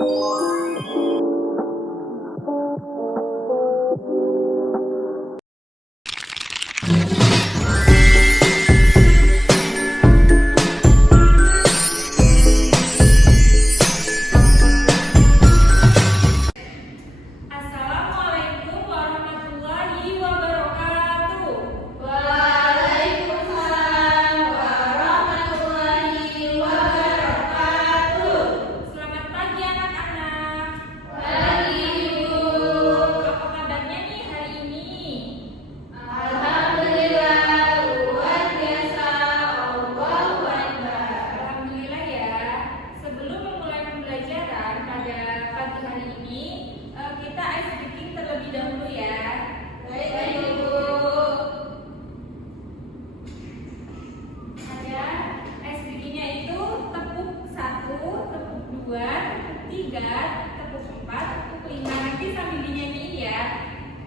Assalamualaikum warahmatullahi wabarakatuh. Waalaikumsalam warahmatullahi wabarakatuh. Selamat pagi anak-anak. Pagi Ibu. Apa kabarnya nih hari ini? Alhamdulillah luar biasa. Allahu Akbar. Alhamdulillah ya. Sebelum memulai pembelajaran pada pagi hari ini, kita ice breaking terlebih dahulu ya. Baik Ibu. Ada ice breakingnya itu tepuk 1, tepuk 2, tepuk 3, tepuk 4, tepuk 5. Nanti sambil dinyanyiin ya.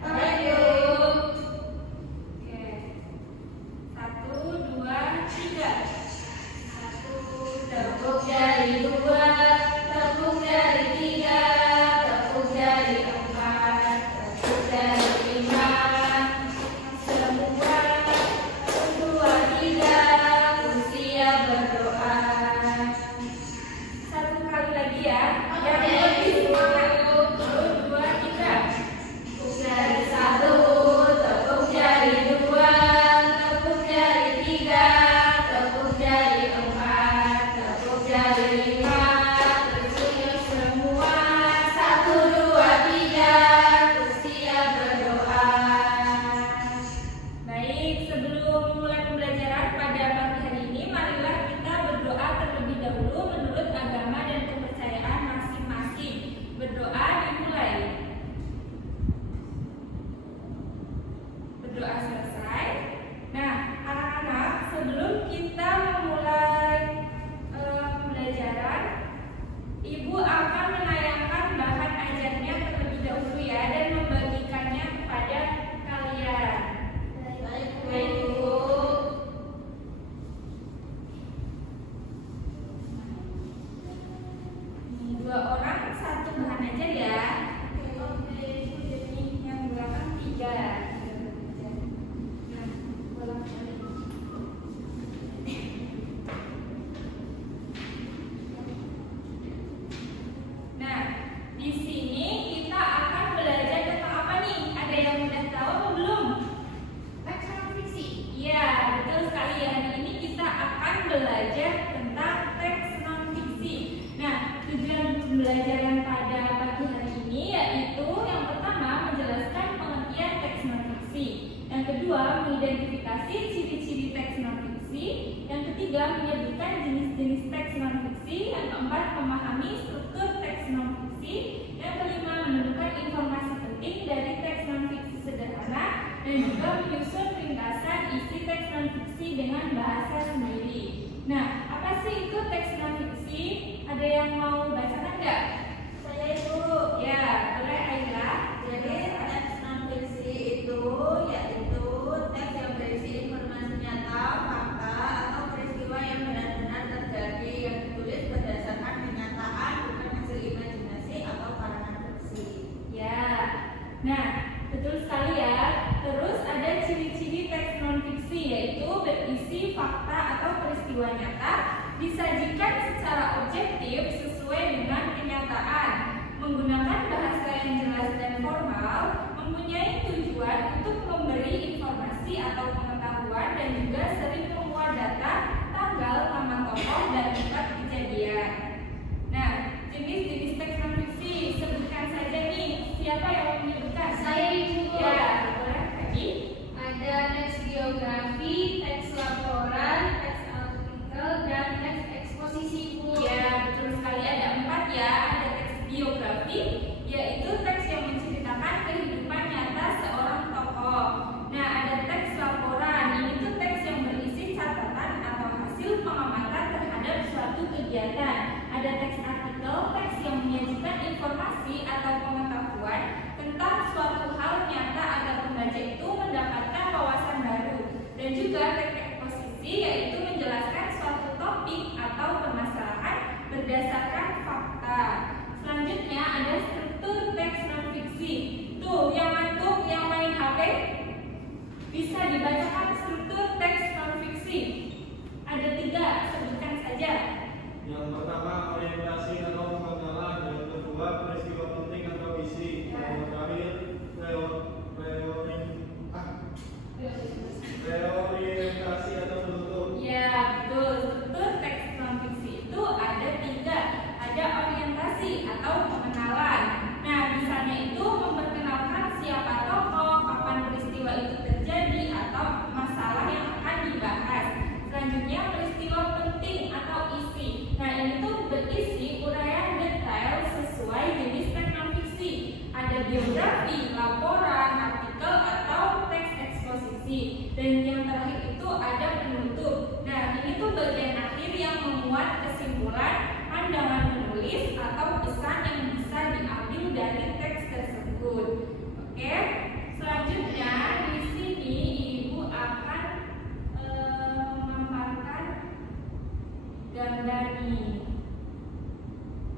Baik Ibu. Oke. 1, 2, 3. 1, Tepuk jari 2, tepuk jari 3, tepuk jari 4, tepuk jari 5. Semua 2, 3, siap berdoa. Satu kali lagi ya. Yang Oke, lebih semangat. Ibu. 1, 2, 3. Tepuk jari 1, tepuk jari 2, tepuk jari 3, tepuk jari 4, tepuk jari 5. Tersenyum semua. 1, 2, 3, siap berdoa. Baik, sebelum memulai pembelajaran pada pagi hari ini, marilah kita berdoa terlebih dahulu menurut agama dan kepercayaan masing-masing. Berdoa dimulai. Berdoa selesai. Nah, anak-anak, sebelum kita memulai pembelajaran, Ibu akan menayangkan bahan ajarnya terlebih dahulu ya dan membagikannya kepada kalian. Baik, Ibu. Dua orang satu bahan ajar ya. Oke. Jadi yang belakang 3. Nah, bolak-balik. Nah, di sini kita akan belajar tentang apa nih? Ada yang udah tahu atau belum? Teks non fiksi. Iya, betul sekali ya. Hari ini kita akan belajar tentang teks non fiksi. Nah, tujuan pembelajaran pada pagi hari ini yaitu yang pertama menjelaskan pengertian teks non fiksi, yang kedua mengidentifikasi ciri-ciri teks non fiksi, yang ketiga menyebutkan jenis-jenis teks non fiksi, yang keempat memahami struktur teks non fiksi, yang kelima menentukan informasi penting dari teks non fiksi sederhana, dan juga menyusun ringkasan isi teks non fiksi dengan bahasa sendiri. Nah, apa sih itu teks non fiksi? Ada yang mau bacakan nggak? Saya Ibu. Ya, boleh Aira. Jadi teks non fiksi itu yaitu teks yang berisi informasi nyata, fakta, atau peristiwa yang benar-benar terjadi yang ditulis berdasarkan kenyataan bukan hasil imajinasi atau karangan fiksi. Ya. Nah, betul sekali ya. Terus ada ciri-ciri teks non fiksi yaitu berisi fakta atau peristiwa nyata, disajikan secara objektif sesuai dengan kenyataan, menggunakan bahasa yang jelas dan formal, mempunyai tujuan untuk memberi informasi atau pengetahuan, dan juga sering memuat data, tanggal, nama tokoh, dan tempat kejadian. Nah, jenis-jenis teks non fiksi sebutkan saja nih. Siapa yang mau menyebutkan? Saya Ibu. Ya, boleh Kaki. Ada teks biografi, teks laporan, teks artikel, dan teks eksposisi Ibu. Ya, betul sekali. Ada 4 ya. Ada teks biografi, yaitu teks yang menceritakan kehidupan nyata seorang tokoh. Nah, ada teks laporan. Ini tuh teks yang berisi catatan atau hasil pengamatan terhadap suatu kegiatan. Ada teks artikel, teks yang menyajikan informasi atau pengetahuan tentang suatu hal nyata agar pembaca itu mendapatkan wawasan baru. Dan juga teks eksposisi, yaitu menjelaskan suatu topik atau permasalahan berdasarkan fakta. Selanjutnya Selanjutnya ada struktur teks non fiksi. Tuh, yang ngantuk, yang main HP, bisa dibacakan struktur teks non fiksi. Ada 3, sebutkan saja. Yang pertama orientasi atau pengenalan, yang kedua peristiwa penting atau isi, yang terakhir reorientasi atau penutup. Ya, betul. Struktur teks non fiksi itu ada 3. Ada orientasi atau pengenalan. Nah, misalnya itu memperkenalkan siapa tokoh, kapan peristiwa itu terjadi, atau masalah yang akan dibahas. Selanjutnya peristiwa penting atau isi. Nah, ini tuh berisi uraian detail sesuai jenis teks non fiksi. Ada biografi, laporan, artikel, atau teks eksposisi. Dan yang terakhir itu ada penutup. Nah, ini tuh bagian akhir yang memuat kesimpulan, pandangan penulis, atau pesan yang bisa diambil dari teks tersebut. Oke, selanjutnya di sini ibu akan memaparkan gambar nih.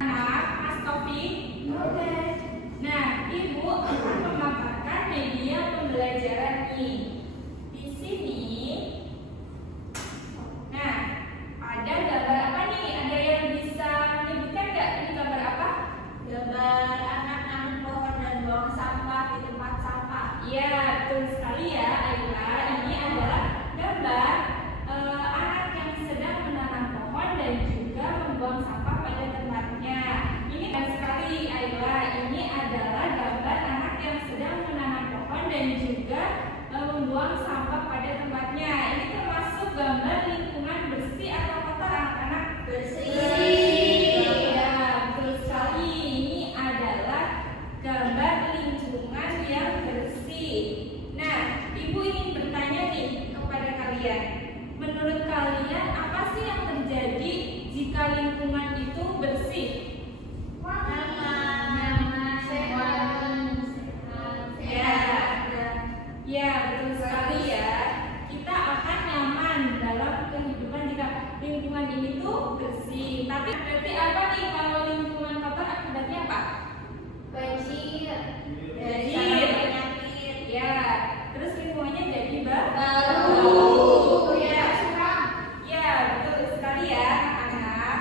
Nah, Mas Taufik. Oke. Nah, ibu akan memaparkan media pembelajaran nih. Di sini, nah, ada gambar apa nih? Ada yang bisa menyebutkan nggak ini gambar apa? Gambar anak nanam pohon dan buang sampah di tempat sampah. Iya, betul sekali ya, Aila. Ini adalah gambar anak yang sedang menanam pohon dan juga membuang sampah pada tempatnya. Ini kan sekali, Aila. Ini adalah gambar anak yang sedang menanam pohon dan juga membuang sampah pada tempatnya. Ini termasuk gambar lingkungan bersih atau kotor, anak-anak? Bersih. Ya, betul sekali. Ini adalah gambar lingkungan yang bersih. Nah, ibu ingin bertanya nih kepada kalian. Menurut kalian apa sih yang terjadi jika lingkungan itu bersih? Nyaman, sehat. Ya, betul sekali ya. Kita akan nyaman dalam kehidupan jika lingkungan ini tuh bersih. Tapi berarti apa nih kalau lingkungan kotor akibatnya apa? Banjir. Banjir. Sama penyakit. Ya, terus lingkungannya jadi bau. Ya. Ya, betul sekali ya, anak-anak.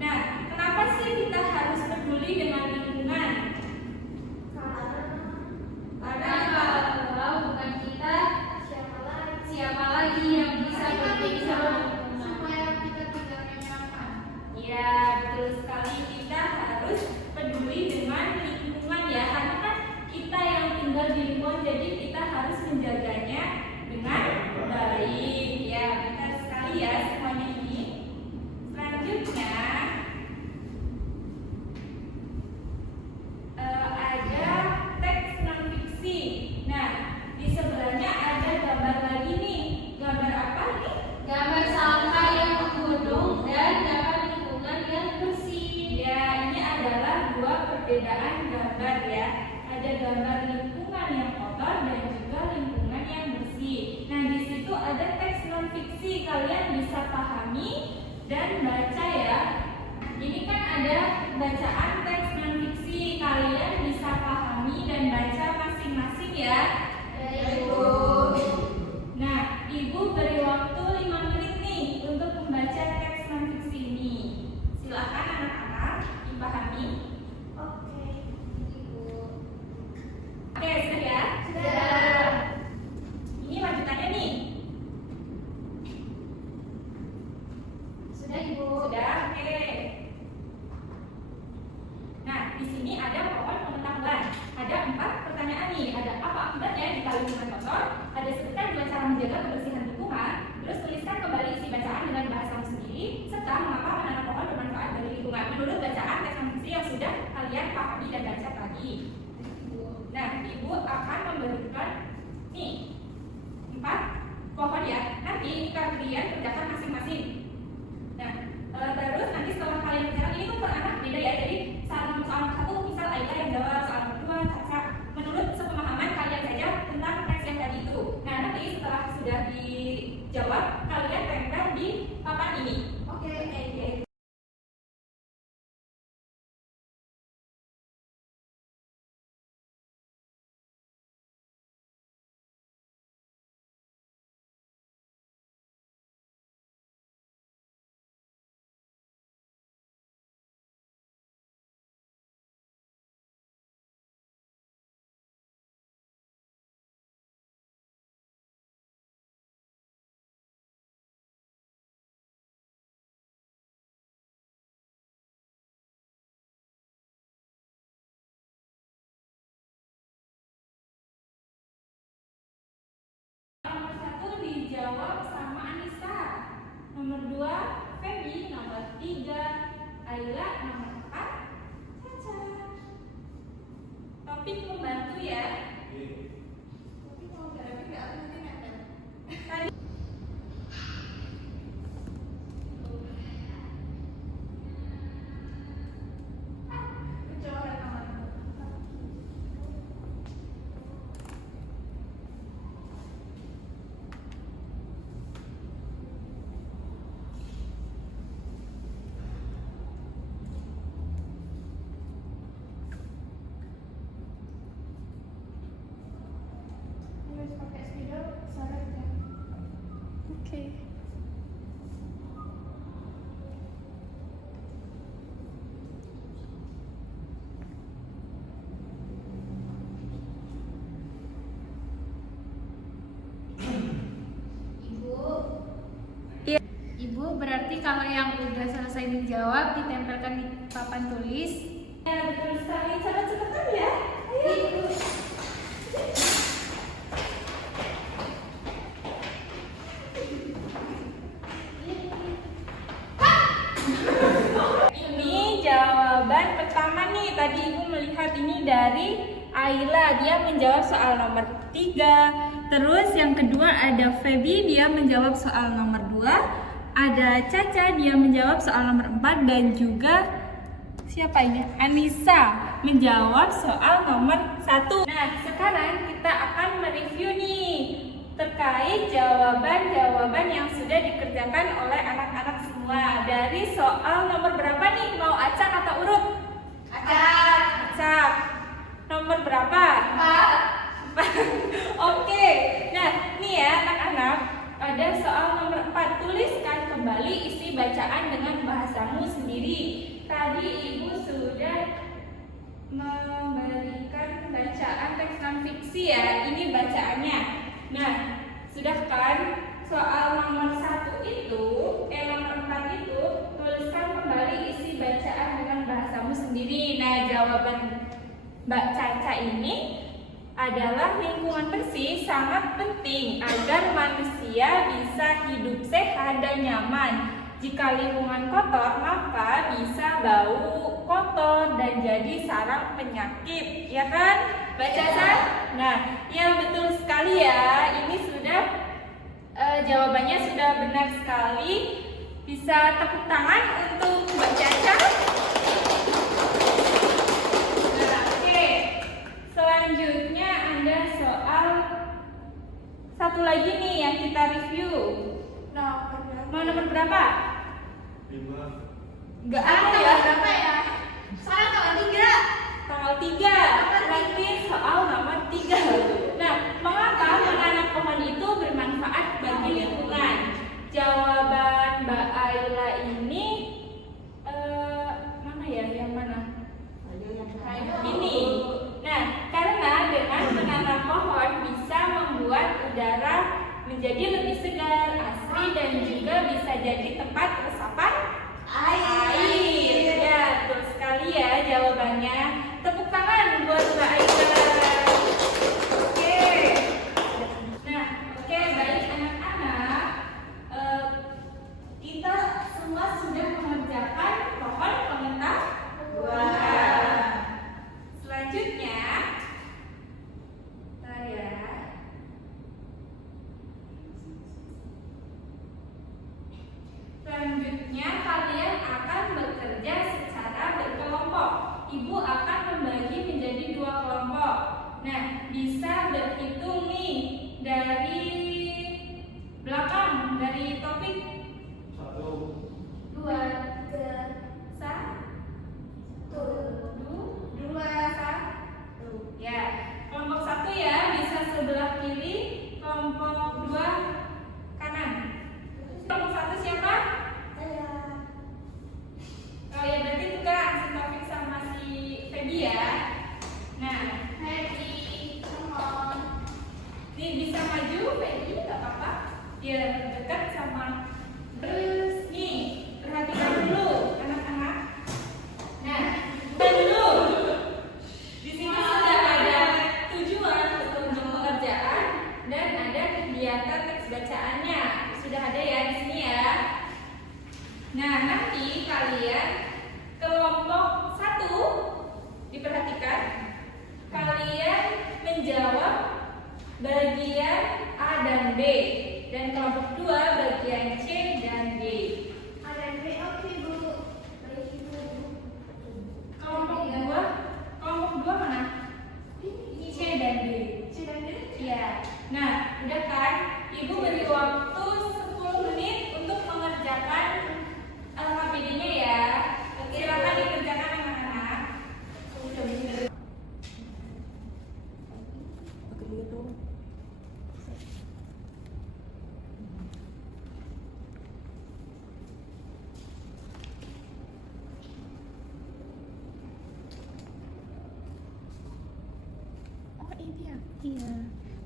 Nah, kenapa sih kita harus peduli dengan lingkungan? Karena kalau bukan kita, siapa lagi yang bisa peduli sama lingkungan? supaya kita tinggalnya nyaman. Ya, betul sekali, kita harus peduli dengan lingkungan ya, karena kan kita yang tinggal di lingkungan, jadi kita harus menjaganya dengan baik. Ya, benar sekali ya semuanya ini. Selanjutnya ada teks non fiksi. Nah, di sebelahnya ada gambar lagi nih. Gambar apa nih? Gambar sampah yang menggunung dan gambar lingkungan yang bersih. Ya, ini adalah 2 perbedaan gambar ya. Ada gambar lingkungan yang kotor dan juga lingkungan yang bersih. Nah, di situ ada teks non fiksi. Kalian bisa pahami dan baca ya. Ini kan ada bacaan teks non fiksi. Kalian bisa pahami dan baca masing-masing ya. Nah, ibu beri waktu 5 menit nih untuk membaca teks non fiksi ini. Silakan anak-anak dipahami. Oke, Ibu. Oke, sudah ya? Sudah. Ini lanjutannya nih. Sudah, Ibu. Sudah, oke. Nah, di sini ada pohon pengetahuan. Ada 4 pertanyaan nih. Ada apa akibatnya jika lingkungan kotor? Ada sebutkan 2 cara menjaga kebersihan lingkungan. Terus tuliskan kembali isi bacaan dengan bahasamu sendiri. Serta mengapa menanam pohon bermanfaat bagi lingkungan. Menurut bacaan teks non fiksi yang sudah kalian pahami dan baca tadi. Nah, ibu akan memberikan nih 4 pohon ya. Nanti kalian kerjakan masing-masing. Nah, terus nanti setelah kalian kerjakan ini tuh per anak beda ya. Jadi soal satu misal Aida yang jawab, soal kedua Caca. Menurut sepemahaman kalian saja tentang teks yang tadi itu. Nah, nanti setelah sudah dijawab, kalian tempel di papan ini. Oke. menjawab sama Anissa. Nomor 2 Feby, nomor 3 Ayla, nomor 4 Caca. Topik membantu ya. Tapi kalau nggak ada nggak aku nanti nempel. Tadi Kecoret nomor. harus pakai spidol syarat ya. Oke. Ibu, berarti kalau yang udah selesai dijawab ditempelkan di papan tulis. Ya, betul sekali. Cara cepetan ya. Ayo, Ibu. Ini jawaban pertama nih. Tadi Ibu melihat ini dari Ayla, dia menjawab soal nomor 3. Terus yang kedua ada Feby, dia menjawab soal nomor 2. Ada Caca, dia menjawab soal nomor 4. Dan juga siapa ini? Anissa menjawab soal nomor 1. Nah, sekarang kita akan mereview nih terkait jawaban-jawaban yang sudah dikerjakan oleh anak-anak semua. Dari soal nomor berapa nih? Mau acak atau urut? Acak. Acak. Nomor berapa? 4. Oke. Nah, nih ya anak-anak, ada soal nomor 4. Tuliskan kembali isi bacaan dengan bahasamu sendiri. Tadi Ibu sudah memberikan bacaan teks non fiksi ya. Ini bacaannya. Nah, sudah kan? Soal nomor 1 itu, nomor 4 itu, tuliskan kembali isi bacaan dengan bahasamu sendiri. Nah, jawaban Mbak Caca ini adalah lingkungan bersih sangat penting agar manusia bisa hidup sehat dan nyaman. Jika lingkungan kotor, maka bisa bau kotor dan jadi sarang penyakit, ya kan, Mbak Caca? Nah, ya betul sekali ya. Ini sudah jawabannya sudah benar sekali. Bisa tepuk tangan untuk Mbak Caca. Nah, oke. Selanjutnya ada soal satu lagi nih yang kita review. Mau nomor berapa? 5. Enggak ada ya. Berapa ya? Sekarang tanggal 3. Tanggal 3. Nanti soal nomor 3. Nah, mengapa menanam pohon itu bermanfaat bagi lingkungan? Jawaban Mbak Ayla ini mana ya? Yang mana? Ini. Nah, karena dengan menanam pohon bisa membuat udara menjadi lebih segar, asri, dan juga bisa jadi tempat resapan air. Ya, betul sekali ya jawabannya. Tepuk tangan buat Mbak Ayla. Oke. Nah, oke, baik anak-anak. Kita semua sudah mengerjakan pohon pengetahuan. Selanjutnya, bentar ya. Selanjutnya kalian akan bekerja secara berkelompok. Ibu akan membagi menjadi 2 kelompok. Nah, bisa berhitung nih dari belakang, dari topik 1. 2, 3, 1, 2, 1. Ya, kelompok 1 ya bisa sebelah kiri, kelompok 2 kanan. Kelompok 1 siapa? Oh ya, berarti tukar si Taufik sama si Feby ya. Nah, Feby, nomor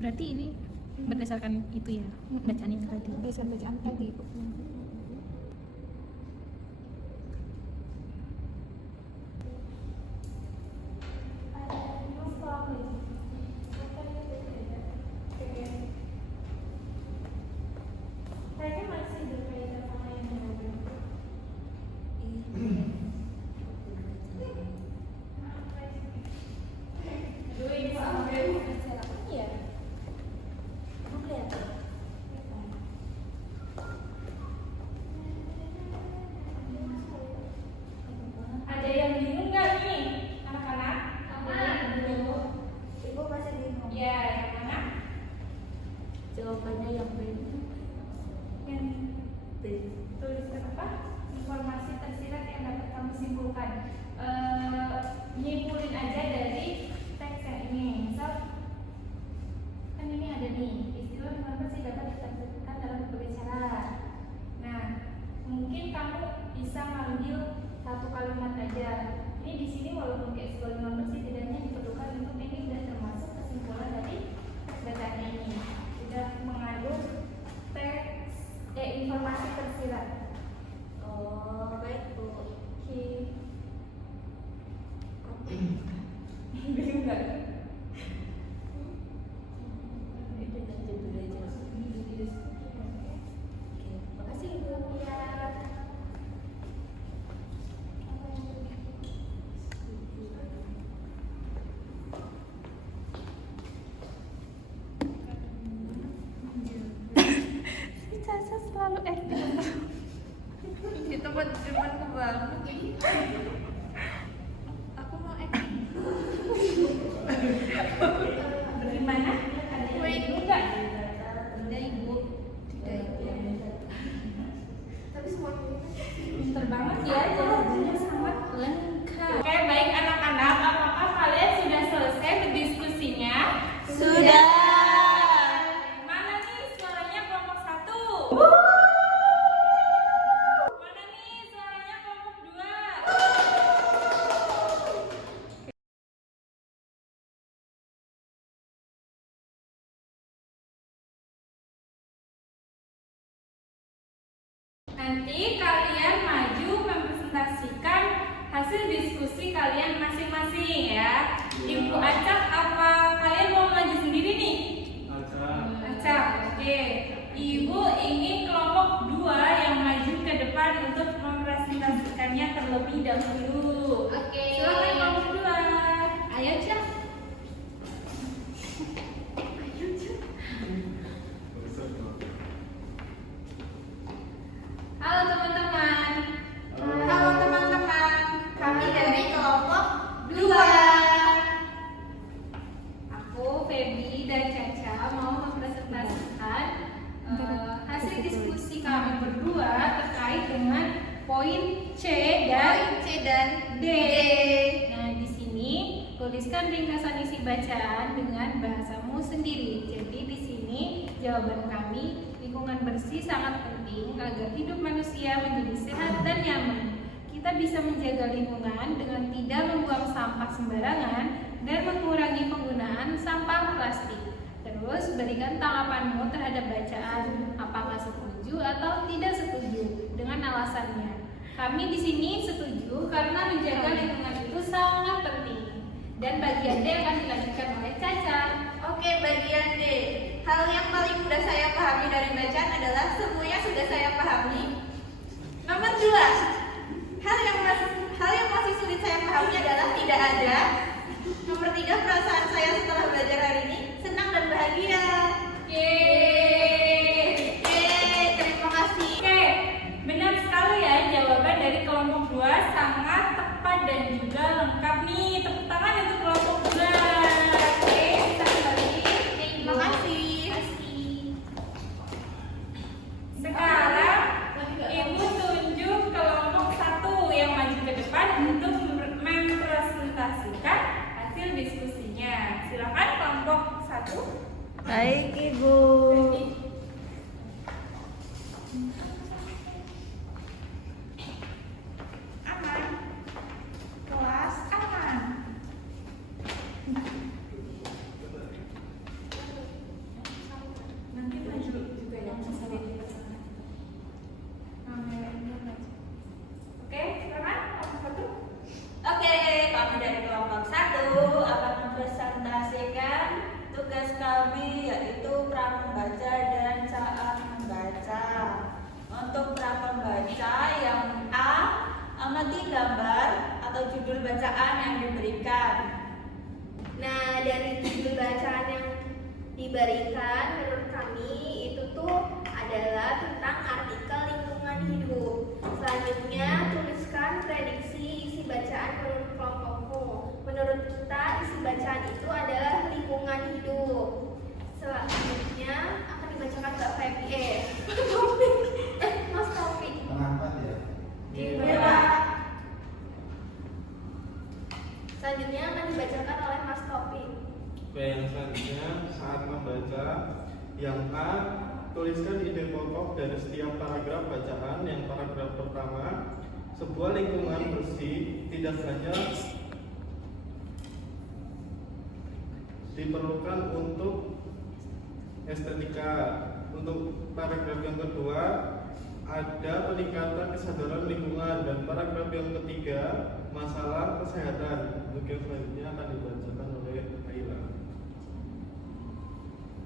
Berarti ini berdasarkan itu ya, bacaan yang tadi. Berdasarkan bacaan tadi, Bu. Kayaknya masih berkaitan sama yang lain. Aduh, ini sampai Iya. Kamu kelihatan. ada yang bingung nggak nih, anak-anak? Ibu masih bingung. Ya, yang mana? Jawabannya yang benar. Yang tuliskan apa? Informasi tersirat yang dapat kamu simpulkan. Nyimpulin aja dari teks yang ini. Misal, kan ini ada nih, istilah informasi dapat diterjemahkan dalam berbagai cara. Nah, mungkin kamu bisa ngambil satu kalimat aja. Ini di sini walaupun kayak sebuah nomor setidaknya diperlukan untuk ini udah termasuk kesimpulan dari teks bacaan ini. Sudah mengandung teks informasi tersirat. Oh, baik Bu. Oke. Bingung nggak? Itu aja dulu aja. Oke, makasih Ibu. Ya. Si Caca selalu acting. Di tempat depanku banget. Aku mau acting. Bagaimana? Ada yang bingung nggak? Tidak Ibu. Tidak Ibu. Tapi semuanya Pinter banget ya, jawabannya sangat lengkap. Oke, baik anak-anak, apakah kalian sudah selesai berdiskusinya? Sudah. Mana nih suaranya kelompok 1? Mana nih suaranya kelompok 2? Nanti kalian maju mempresentasikan hasil diskusi kalian masing-masing ya. Ibu Acak, apa kalian mau maju sendiri nih? Acak, oke. Ibu ingin kelompok 2 yang maju ke depan untuk mempresentasikannya terlebih dahulu. Oke. Silakan kelompok 2. Ayo, Cak. Halo teman-teman. Halo teman-teman. Kami dari kelompok 2. Aku, Feby, dan Caca mau mempresentasikan hasil diskusi kami berdua terkait dengan poin C dan D. Nah, di sini tuliskan ringkasan isi bacaan dengan bahasamu sendiri. Jadi di sini jawaban kami, lingkungan bersih sangat penting agar hidup manusia menjadi sehat dan nyaman. Kita bisa menjaga lingkungan dengan tidak membuang sampah sembarangan dan mengurangi penggunaan sampah plastik. Terus berikan tanggapanmu terhadap bacaan, apakah setuju atau tidak setuju dengan alasannya. Kami di sini setuju karena menjaga lingkungan itu sangat penting. Dan bagian D akan dilanjutkan oleh Caca. Oke, bagian D. Hal yang paling mudah saya pahami dari bacaan adalah semuanya sudah saya pahami. Nomor 2. Hal yang masih sulit saya pahami adalah tidak ada. Nomor 3, perasaan saya setelah belajar hari ini senang dan bahagia. Yeay. Yeay, terima kasih. Oke, benar sekali ya, jawaban dari kelompok 2 sangat tepat dan juga lengkap nih. Tepuk tangan untuk kelompok 2. Oke, kita kembali. Terima kasih. Sekarang Ibu tunjuk kelompok 1 yang maju ke depan untuk mempresentasikan hasil diskusinya. Silakan kelompok 1. Baik, Ibu. Aman. Kelas aman. kami dari kelompok 1 akan mempresentasikan tugas kami yaitu pramembaca dan saat membaca. Untuk pramembaca yang A, amati gambar atau judul bacaan yang diberikan. Nah, dari judul bacaan yang diberikan menurut kami itu tuh adalah tentang artikel lingkungan hidup. Selanjutnya, tuliskan prediksi isi bacaan menurut kelompokmu. Menurut kita, isi bacaan itu adalah lingkungan hidup. Selanjutnya akan dibacakan Mbak Feby. Mas Taufik. Pengamat ya. Iya. Selanjutnya akan dibacakan oleh Mas Taufik. Oke, yang selanjutnya saat membaca yang A, tuliskan ide pokok dari setiap paragraf bacaan. Yang paragraf pertama, sebuah lingkungan bersih tidak hanya diperlukan untuk estetika. Untuk paragraf yang kedua, ada peningkatan kesadaran lingkungan. Dan paragraf yang ketiga, masalah kesehatan. Untuk yang selanjutnya akan dibacakan oleh Aila.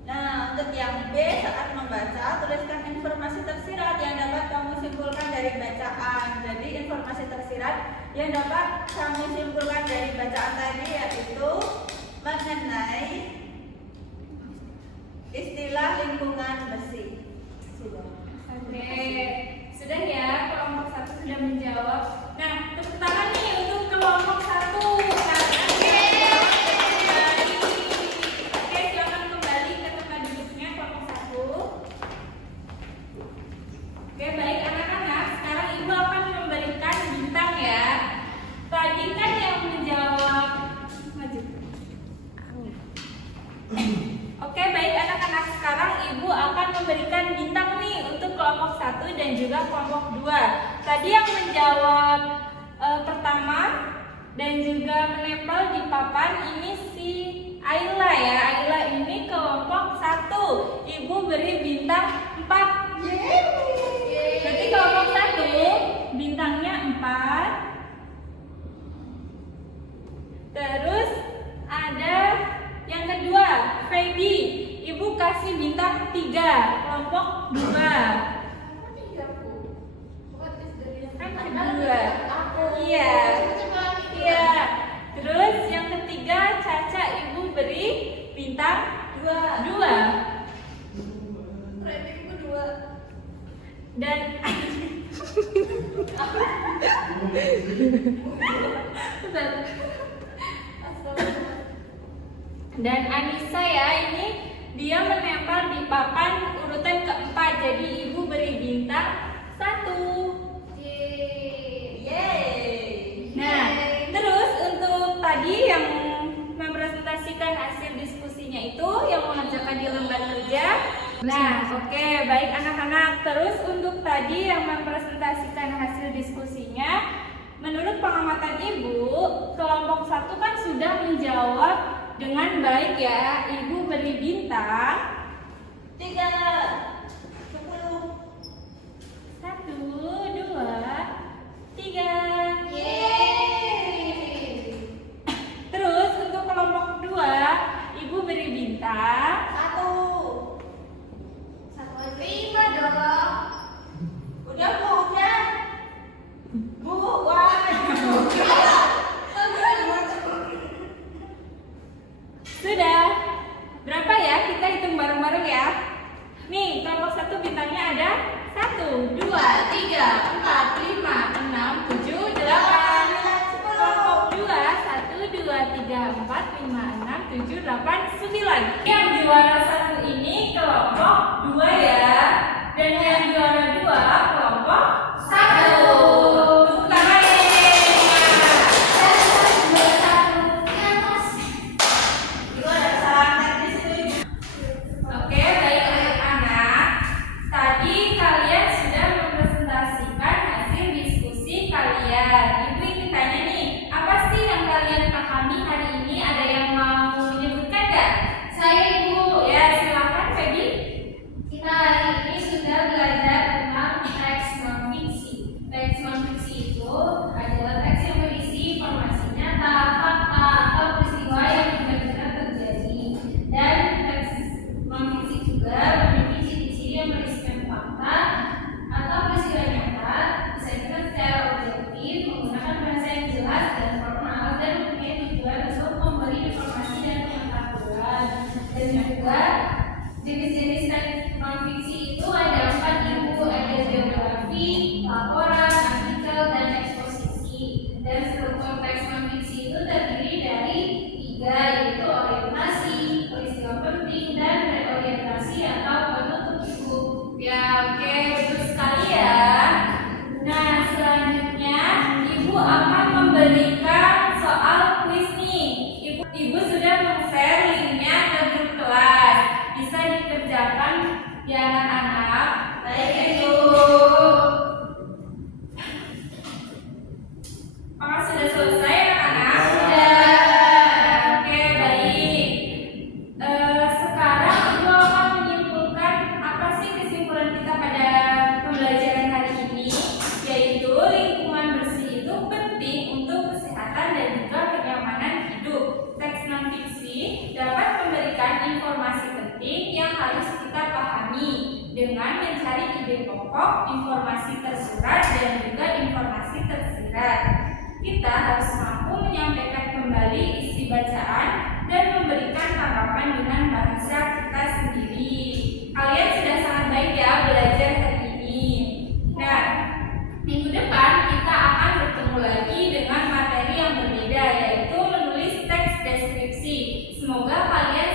Nah, untuk yang B, saat membaca, tuliskan informasi tersirat yang dapat kamu simpulkan dari bacaan. Jadi, informasi tersirat yang dapat kamu simpulkan dari bacaan tadi yaitu mengenai istilah lingkungan bersih. Sudah. Oke, sudah ya, kelompok 1 sudah menjawab. Nah, tepuk tangan nih untuk kelompok 1. Oke, silakan kembali ke tempat duduknya kelompok 1. Oke, baik anak-anak, sekarang Ibu akan memberikan bintang ya. Tadi kan yang menjawab maju. Oke, baik anak-anak, sekarang Ibu akan memberikan bintang nih untuk kelompok 1 dan juga kelompok 2. Tadi yang menjawab pertama dan juga menempel di papan ini si Aila ya. Aila ini kelompok 1. Ibu beri bintang 4. Berarti kelompok 1 bintangnya 4. Terus ada yang kedua, Feby. Ibu kasih bintang 3, kelompok 2. Kan kedua. Iya. Iya. Terus yang ketiga, Caca Ibu beri bintang 2. Dan Dan Anissa ya, ini dia menempel di papan urutan keempat. Jadi Ibu beri bintang 1. Yeay. Nah, terus untuk tadi yang mempresentasikan hasil diskusinya itu yang mengerjakan di lembar kerja. Nah, oke, baik anak-anak. Terus untuk tadi yang mempresentasikan hasil diskusinya, menurut pengamatan Ibu, kelompok 1 kan sudah menjawab dengan baik ya. Ibu beri bintang 3. 1, 2, 3. Terus untuk kelompok 2, Ibu beri bintang 1. 5 dong. Udah Bu, udah. Bu, wah. Sudah. Berapa ya? Kita hitung bareng-bareng ya. Nih, kelompok 1 bintangnya ada 1, 2, 3, 4, 5, 6, 7, 8. Kelompok 2, 1, 2, 3, 4, 5, 6, 7, 8, 9. Yang juara 1 ini kelompok 2 ya. Dan yang juara 2 kelompok 1. Tepuk tangan. Oke, baik anak-anak. Tadi kalian sudah mempresentasikan hasil diskusi kalian. Ibu ingin tanya nih, apa sih yang kalian pahami hari ini? Ada yang mau menyebutkan nggak? Saya Ibu. Ya, silakan Feby. Kita hari ini sudah belajar tentang Dan struktur teks non-fiksi itu terdiri dari 3, yaitu orientasi, peristiwa penting, dan reorientasi atau penutup buku. Ya, oke, betul sekali ya. Nah, selanjutnya Ibu akan memberikan soal kuis nih. Ibu sudah men-share linknya ke grup kelas. Bisa dikerjakan ya anak-anak. Baik, Ibu. Apakah sudah selesai anak-anak? Sudah. Oke, baik. Sekarang Ibu akan menyimpulkan apa sih kesimpulan kita pada pembelajaran hari ini, yaitu lingkungan bersih itu penting untuk kesehatan dan juga kenyamanan hidup. Teks non-fiksi dapat memberikan informasi penting yang harus kita pahami dengan mencari ide pokok, informasi tersurat, dan juga informasi tersirat. Kita harus mampu menyampaikan kembali isi bacaan dan memberikan tanggapan dengan bahasa kita sendiri. Kalian sudah sangat baik ya belajar hari ini. Nah, minggu depan kita akan bertemu lagi dengan materi yang berbeda, yaitu menulis teks deskripsi. Semoga kalian